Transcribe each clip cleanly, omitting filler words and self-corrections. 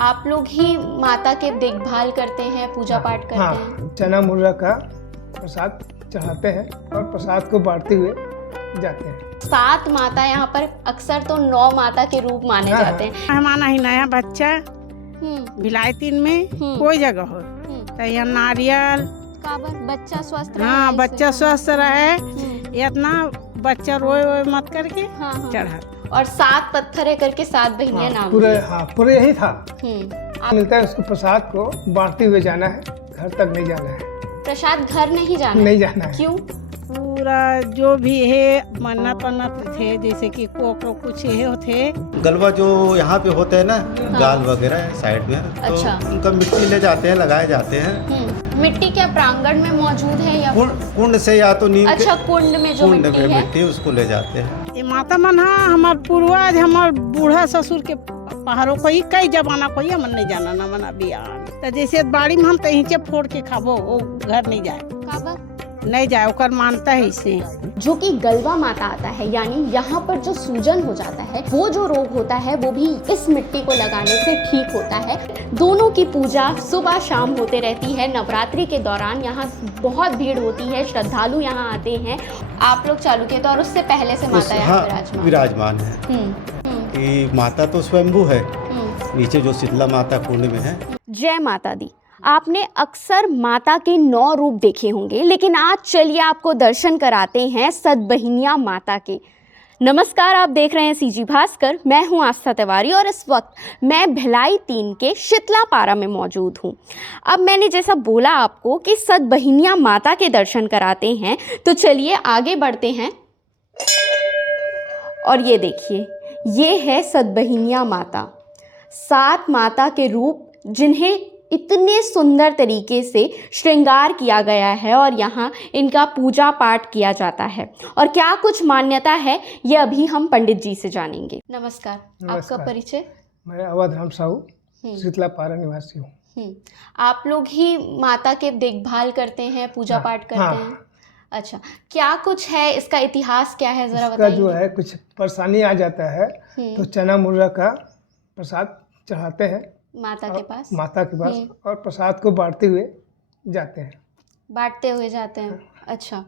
आप लोग ही माता के देखभाल करते हैं, पूजा पाठ करते हैं? चना मुर्रा का प्रसाद चढ़ाते हैं और प्रसाद को बांटते हुए जाते हैं। 7 माता यहाँ पर अक्सर तो 9 माता के रूप माने जाते हैं। हमारा ही नया बच्चा विलायतीन में कोई जगह हो तो यहाँ नारियल बच्चा स्वस्थ रहे। हाँ, बच्चा स्वस्थ रहे, इतना बच्चा रोए मत करके चढ़ा। और 7 पत्थर है करके 7 बहनियां नाम पूरे यही था। मिलता है उसको प्रसाद को बांटते हुए जाना है, घर तक नहीं जाना है। प्रसाद घर नहीं जाना है। क्यों? पूरा जो भी है मन्नत थे, जैसे कि को कुछ ये होते गलवा जो यहाँ पे होते हैं ना, गाल वगैरह साइड में, तो उनका मिट्टी ले जाते हैं, लगाए जाते हैं। मिट्टी क्या प्रांगण में मौजूद है या कुंड से या तो नीम अच्छा कुंड में जो मिट्टी उसको ले जाते हैं। ये माता मन हमार पूर्वज हमार बूढ़ा ससुर के पहाड़ों को ही कई जमाना को ही मन नहीं जाना ना मना बियान तो जैसे बाड़ी में हम तो नीचे फोड़ के खाबो, वो घर नहीं जाए नहीं जाए, ओकर मानता है इसे। जो कि गलवा माता आता है, यानी यहाँ पर जो सूजन हो जाता है, वो जो रोग होता है वो भी इस मिट्टी को लगाने से ठीक होता है। दोनों की पूजा सुबह शाम होते रहती है। नवरात्रि के दौरान यहाँ बहुत भीड़ होती है, श्रद्धालु यहाँ आते हैं। आप लोग चालू किए तो और उससे पहले से माता यहाँ विराजमान है। कि माता तो स्वयंभू है, नीचे जो शीतला माता कुंड में है। जय माता दी। आपने अक्सर माता के 9 रूप देखे होंगे, लेकिन आज चलिए आपको दर्शन कराते हैं सतबहिनिया माता के। नमस्कार, आप देख रहे हैं सीजी भास्कर। मैं हूं आस्था तिवारी और इस वक्त मैं भिलाई 3 के शीतला पारा में मौजूद हूं। अब मैंने जैसा बोला आपको कि सतबहिनिया माता के दर्शन कराते हैं, तो चलिए आगे बढ़ते हैं। और ये देखिए, ये है सतबहिनिया माता, 7 माता के रूप जिन्हें इतने सुंदर तरीके से श्रृंगार किया गया है और यहाँ इनका पूजा पाठ किया जाता है। और क्या कुछ मान्यता है ये अभी हम पंडित जी से जानेंगे। नमस्कार। आपका परिचय? मैं अवध राम साहू, शीतला पारा निवासी हूँ। आप लोग ही माता के देखभाल करते हैं, पूजा पाठ करते हैं? अच्छा, क्या कुछ है, इसका इतिहास क्या है, जरा बताइए। जो है कुछ परेशानी आ जाता है तो चना मुर्रा का प्रसाद चढ़ाते हैं माता के पास और प्रसाद को बांटते हुए जाते हैं। अच्छा,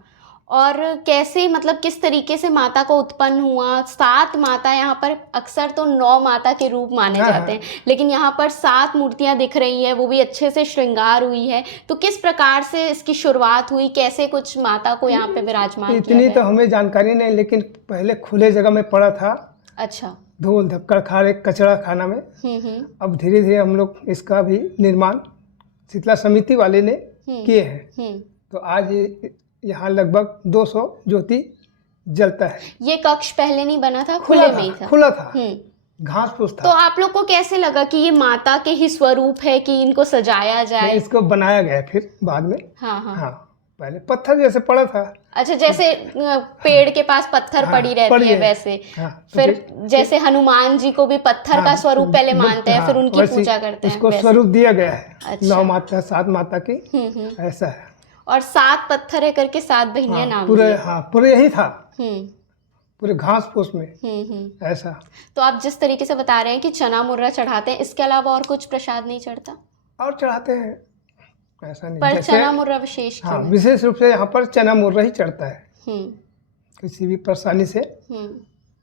और कैसे, मतलब किस तरीके से माता को उत्पन्न हुआ? 7 माता यहाँ पर अक्सर तो 9 माता के रूप माने जाते हैं, लेकिन यहाँ पर 7 मूर्तियाँ दिख रही हैं, वो भी अच्छे से श्रृंगार हुई है। तो किस प्रकार से इसकी शुरुआत हुई, कैसे कुछ माता को यहाँ पे विराजमान किया इतनी तो हमें जानकारी नहीं, लेकिन पहले खुले जगह में पड़ा था। अच्छा। धूल धक्कड़ खा कचरा खाना में। अब धीरे धीरे हम लोग इसका भी निर्माण शीतला समिति वाले ने किए हैं। तो आज यहाँ लगभग 200 ज्योति जलता है। ये कक्ष पहले नहीं बना था, खुले में ही था? खुला था, घास फूस था। तो आप लोग को कैसे लगा कि ये माता के ही स्वरूप है कि इनको सजाया जाए? इसको बनाया गया फिर बाद में। हाँ। पहले पत्थर जैसे पड़ा था। अच्छा, जैसे पेड़ के पास पत्थर पड़ी रहती है वैसे। फिर जैसे हनुमान जी को भी पत्थर का स्वरूप पहले मानते हैं, फिर उनकी पूजा करते हैं। उसको स्वरूप दिया गया है। 9 माता 7 माता की ऐसा है। और 7 पत्थर है करके 7 बहनियां नाम पूरे यही था। पूरे घास फूस में ऐसा। तो आप जिस तरीके से बता रहे हैं कि चना मुर्रा चढ़ाते हैं, इसके अलावा और कुछ प्रसाद नहीं चढ़ता? और चढ़ाते हैं, ऐसा नहीं। पर चना मुर्रा विशेष विशेष रूप से यहाँ पर चना मुर्रा ही चढ़ता है। किसी भी परेशानी से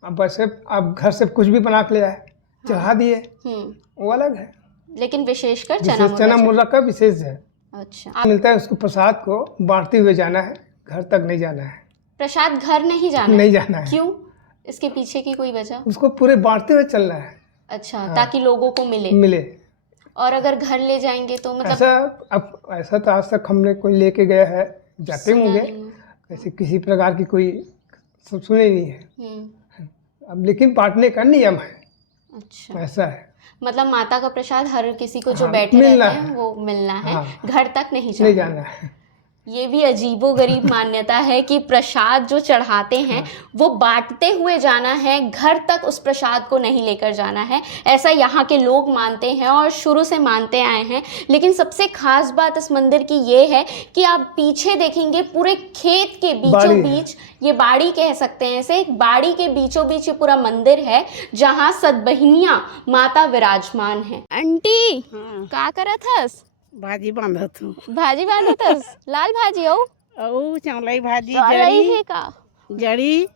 अब वैसे आप घर से कुछ भी बना के ले आए, चढ़ा दिए, वो अलग है, लेकिन विशेषकर चना मुर्रा का विशेष है। अच्छा, मिलता है उसको प्रसाद को बांटते हुए जाना है, घर तक नहीं जाना है। प्रसाद घर नहीं जाना है? क्यों? इसके पीछे की कोई वजह? उसको पूरे बांटते हुए चलना है। अच्छा, ताकि लोगों को मिले। और अगर घर ले जाएंगे तो मतलब ऐसा तो आज तक हमने कोई लेके गया है, जाते होंगे, ऐसे किसी प्रकार की कोई सब सुने नहीं है। अब लेकिन बांटने का नियम है। अच्छा, ऐसा है। मतलब माता का प्रसाद हर किसी को जो बैठे रहते हैं वो मिलना है, घर तक नहीं जाना है। ये भी अजीबोगरीब मान्यता है कि प्रसाद जो चढ़ाते हैं वो बांटते हुए जाना है, घर तक उस प्रसाद को नहीं लेकर जाना है। ऐसा यहाँ के लोग मानते हैं और शुरू से मानते आए हैं। लेकिन सबसे खास बात इस मंदिर की ये है कि आप पीछे देखेंगे पूरे खेत के बीचों बीच, ये बाड़ी कह सकते हैं इसे, बाड़ी के बीचों बीच ये पूरा मंदिर है जहाँ सतबहिनिया माता विराजमान है। आंटी का करत हस? भाजी बांधत हूँ। भाजी बांधत हस? लाल भाजी हो? औ चौलाई भाजी चौलाई है का? जड़ी।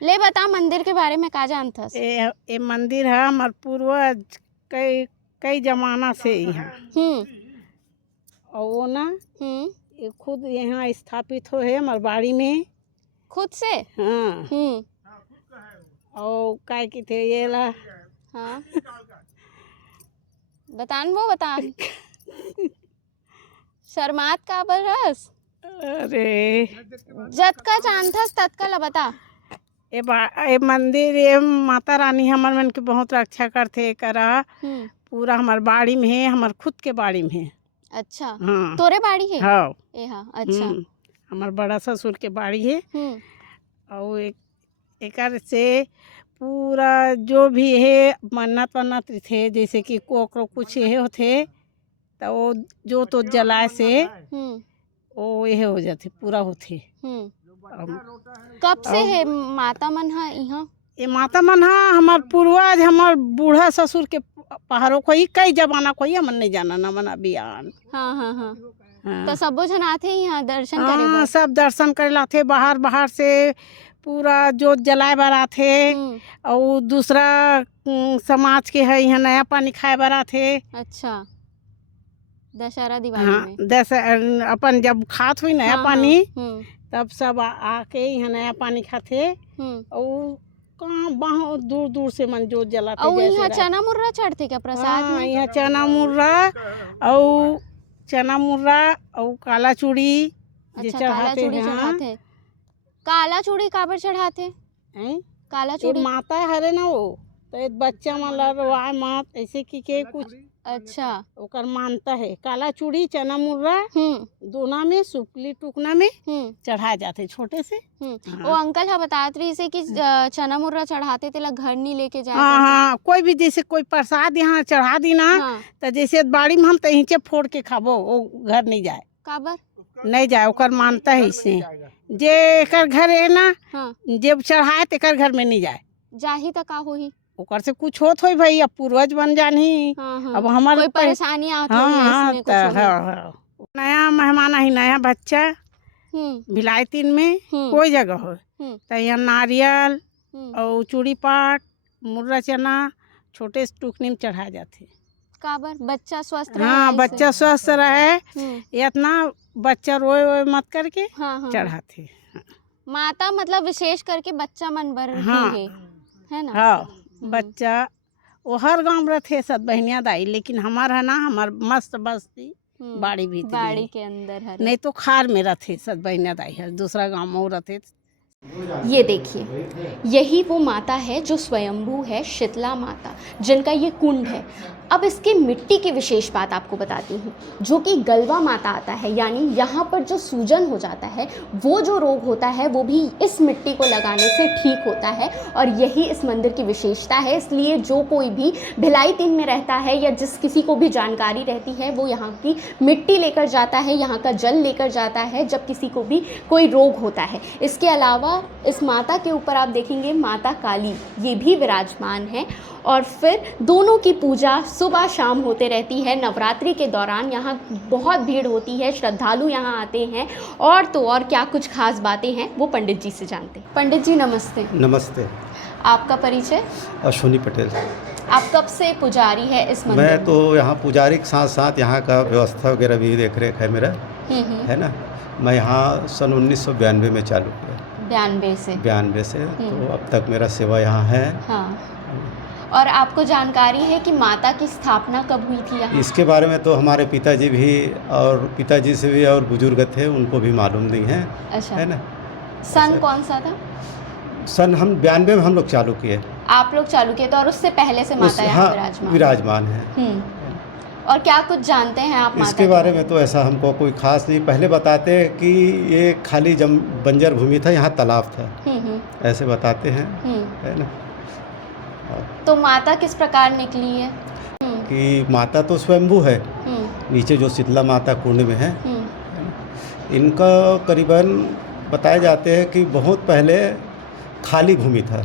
ले बता मंदिर के बारे में का जानत हस? ये मंदिर है हमार पूर्वज कई जमाना से यहाँ। और वो ना ये खुद यहाँ स्थापित हो है हमार बाड़ी में खुद से। हाँ। और काय की थे ये ला। हाँ बतान वो बता शर्मात का बरस? अरे जत का जानथस तत का ला बता। ये मंदिर ये माता रानी हमार मन के बहुत रक्षा करथे करा। पूरा हमार बाड़ी में है, हमार खुद के बाड़ी में है। अच्छा। हाँ। तोरे बाड़ी है? हाँ। ए हाँ अच्छा। हमार बड़ा ससुर के बाड़ी है। और एक से पूरा जो भी है मन्नत वन्नत थे, जैसे कि कोकरो कुछ ये होते तो वो जो तो जलाए से वो ये हो जाते पूरा होते। कब से है माता मन हा यहाँ? ये माता मन हा हमार पूर्वज हमार बूढ़ा ससुर के पहाड़ों कोई कई जमाना कोई हमन नहीं जाना ना मना बियान। हाँ हाँ हाँ। तो सबो जन आते यहाँ दर्शन करे? हाँ सब दर्शन करे लाथे, बाहर बाहर से पूरा जोत जलाए बर आथे। और दूसरा समाज के है यहाँ नया पानी खाए बर आथे। अच्छा दशहरा दिवाली में अपन जब खात हुई नया पानी तब सब आके यहाँ नया पानी खाते। और कहाँ बहुत दूर दूर से मन जोत जलाते। और यहाँ चना मुर्रा चढ़ते क्या प्रसाद में? यहाँ चना मुर्रा और काला चूड़ी। अच्छा काला चूड़ी चढ़ाते। काला चूड़ी काबर चढ़ाते? काला चूड़ी माता हरे ना वो तो बच्चा मन लरवाए मत ऐसे की के कुछ। अच्छा ओकर मानता है। काला चूड़ी चना मुर्रा दोना में सुपली टुकना में चढ़ाए जाते छोटे से। वो अंकल हा बताते रही से कि चना मुर्रा चढ़ाते तेला घर नहीं लेके जाए। हाँ कोई भी जैसे कोई प्रसाद यहाँ चढ़ा दी ना तो जैसे बाड़ी में हम तो यहीं फोड़ के खाबो, वो घर नहीं जाए। काबर नहीं जाए? ओकर मानता है इसे जे एकर घर है ना जब चढ़ाए तो एकर घर में नहीं जाए। जाही तो का होही? ओकर से कुछ होत होई भाई, अब पूर्वज बन जानी। अब हमारे कोई परेशानी आती है इसमें कुछ? हाँ। नया मेहमान ही नया बच्चा भिलायतीन में कोई जगह हो तो यहाँ नारियल और चूड़ी पाट मुर्रा चना छोटे टुकनी में चढ़ा जाते। काबर? बच्चा स्वस्थ रहे। हाँ बच्चा स्वस्थ रहे, इतना बच्चा रोए वोए मत करके चढ़ाते। माता मतलब विशेष करके बच्चा मन बर है ना? हाँ बच्चा वो हर गांव रहते सतबहिनिया दाई, लेकिन हमारा है ना हमार मस्त बस्ती बाड़ी भी बाड़ी के अंदर है। नहीं तो खार में रहते सतबहिनिया दाई है, दूसरा गांव में रहते। ये देखिए यही वो माता है जो स्वयंभू है, शीतला माता, जिनका ये कुंड है। अब इसकी मिट्टी की विशेष बात आपको बताती हूँ, जो कि गलवा माता आता है, यानी यहाँ पर जो सूजन हो जाता है, वो जो रोग होता है वो भी इस मिट्टी को लगाने से ठीक होता है। और यही इस मंदिर की विशेषता है। इसलिए जो कोई भी भिलाई-3 में रहता है या जिस किसी को भी जानकारी रहती है वो यहाँ की मिट्टी लेकर जाता है, यहाँ का जल लेकर जाता है जब किसी को भी कोई रोग होता है। इसके अलावा इस माता के ऊपर आप देखेंगे माता काली ये भी विराजमान है। और फिर दोनों की पूजा सुबह शाम होते रहती है। नवरात्रि के दौरान यहाँ बहुत भीड़ होती है, श्रद्धालु यहाँ आते हैं। और तो और क्या कुछ खास बातें हैं वो पंडित जी से जानते हैं। पंडित जी नमस्ते। नमस्ते। आपका परिचय? अश्विनी पटेल। आप कब से पुजारी है इस मंदिर? मैं तो यहाँ पुजारी के साथ साथ यहाँ का व्यवस्था वगैरह भी देख रेख है मेरा, है ना। मैं यहाँ सन 1992 में चालू किया। 92 से तो अब तक मेरा सेवा यहाँ है। हाँ। और आपको जानकारी है कि माता की स्थापना कब हुई थी यहाँ? इसके बारे में तो हमारे पिताजी भी और पिताजी से भी और बुजुर्ग थे, उनको भी मालूम नहीं है। अच्छा। है ना। सन कौन सा था? सन हम 92 में हम लोग चालू किए। आप लोग चालू किए तो और उससे पहले से माता यहाँ विराजमान है। और क्या कुछ जानते हैं आप माता इसके के बारे में तो ऐसा हमको कोई खास नहीं, पहले बताते हैं कि ये खाली बंजर भूमि था, यहाँ तालाब था, ऐसे बताते हैं, है ना। तो माता किस प्रकार निकली है? कि माता तो स्वयंभू है, नीचे जो शीतला माता कुंड में है, इनका करीबन बताए जाते हैं कि बहुत पहले खाली भूमि था,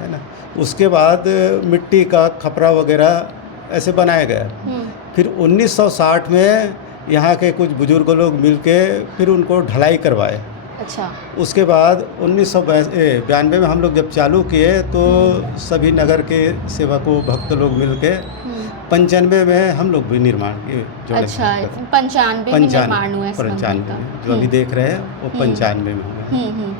है ना। उसके बाद मिट्टी का खपरा वगैरह ऐसे बनाया गया। फिर 1960 में यहाँ के कुछ बुजुर्ग लोग मिलके फिर उनको ढलाई करवाए। अच्छा। उसके बाद 1992 में हम लोग जब चालू किए तो सभी नगर के सेवकों भक्त लोग मिलके 95 में हम लोग भी निर्माण किए। अच्छा, 95 में निर्माण हुआ है इस मंदिर का। जो अभी देख रहे हैं वो 95 में हुआ।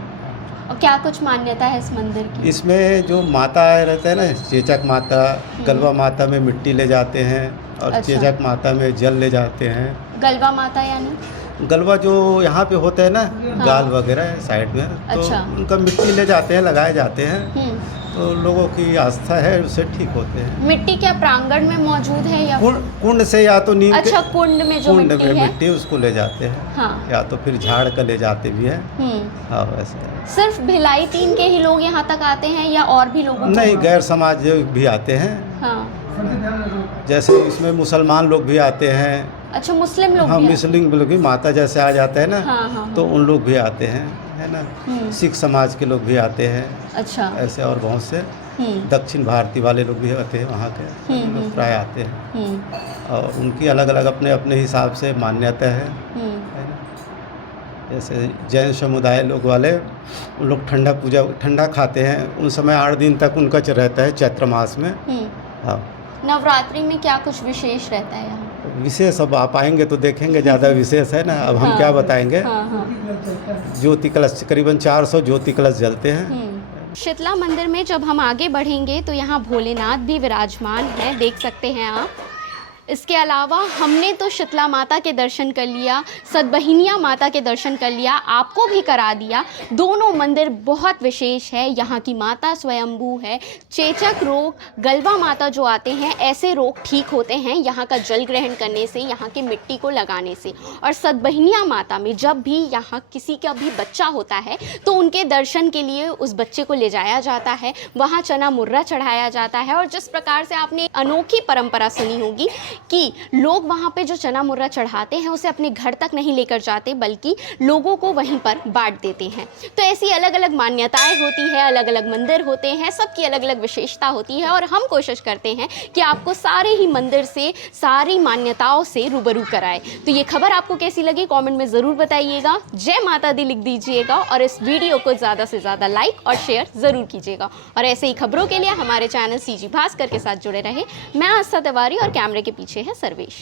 और क्या कुछ मान्यता है इस मंदिर की? इसमें जो माता रहते हैं ना, चेचक माता, गलवा माता में मिट्टी ले जाते हैं और अच्छा। चेचक माता में जल ले जाते हैं। गलवा माता यानी गलवा जो यहाँ पे होते हैं ना, गाल वगैरह साइड में, तो अच्छा। उनका मिट्टी ले जाते हैं, लगाए जाते हैं, तो लोगों की आस्था है, उससे ठीक होते हैं। मिट्टी क्या प्रांगण में मौजूद है या कुंड से या तो नीम अच्छा, कुंड में जो कुंड मिट्टी में है मिट्टी उसको ले जाते हैं, हाँ। या तो फिर झाड़ कर ले जाते भी है। हाँ, वैसे सिर्फ भिलाई 3 के ही लोग यहाँ तक आते हैं या और भी लोगों को? नहीं, गैर समाज भी आते हैं। हाँ। जैसे इसमें मुसलमान लोग भी आते हैं। अच्छा, मुस्लिम लोग हाँ, भी मुस्लिम लोग भी, माता जैसे आ जाते हैं ना, हाँ। तो उन लोग भी आते हैं, है ना। सिख समाज के लोग भी आते हैं। अच्छा। ऐसे और बहुत से दक्षिण भारतीय वाले लोग भी आते हैं, वहाँ के लोग प्राय आते हैं, और उनकी अलग अलग अपने अपने हिसाब से मान्यता है ना। जैसे जैन समुदाय लोग वाले, उन लोग ठंडा खाते हैं, उन समय 8 दिन तक उनका रहता है चैत्र मास में। हाँ। नवरात्रि में क्या कुछ विशेष रहता है यहाँ? विशेष अब आप आएंगे तो देखेंगे, ज़्यादा विशेष है ना, अब हम क्या बताएंगे। ज्योति कलश करीबन 400 ज्योति कलश जलते हैं। शीतला मंदिर में जब हम आगे बढ़ेंगे तो यहाँ भोलेनाथ भी विराजमान हैं, देख सकते हैं आप। इसके अलावा हमने तो शीतला माता के दर्शन कर लिया, सतबहिनिया माता के दर्शन कर लिया, आपको भी करा दिया। दोनों मंदिर बहुत विशेष है। यहाँ की माता स्वयंभू है। चेचक रोग, गलवा माता जो आते हैं, ऐसे रोग ठीक होते हैं यहाँ का जल ग्रहण करने से, यहाँ की मिट्टी को लगाने से। और सतबहिनिया माता में जब भी यहाँ किसी का भी बच्चा होता है तो उनके दर्शन के लिए उस बच्चे को ले जाया जाता है, वहाँ चना मुर्रा चढ़ाया जाता है। और जिस प्रकार से आपने अनोखी परंपरा सुनी होगी कि लोग वहाँ पे जो चना मुर्रा चढ़ाते हैं उसे अपने घर तक नहीं लेकर जाते, बल्कि लोगों को वहीं पर बांट देते हैं। तो ऐसी अलग अलग मान्यताएं होती है, अलग अलग मंदिर होते हैं, सबकी अलग अलग विशेषता होती है। और हम कोशिश करते हैं कि आपको सारे ही मंदिर से, सारी मान्यताओं से रूबरू कराएं। तो ये खबर आपको कैसी लगी कमेंट में ज़रूर बताइएगा। जय माता दी लिख दीजिएगा और इस वीडियो को ज़्यादा से ज़्यादा लाइक और शेयर ज़रूर कीजिएगा। और ऐसे ही खबरों के लिए हमारे चैनल सीजी भास्कर के साथ जुड़े रहे। मैं आस्था तिवारी और कैमरे के पीछे है सर्वेश।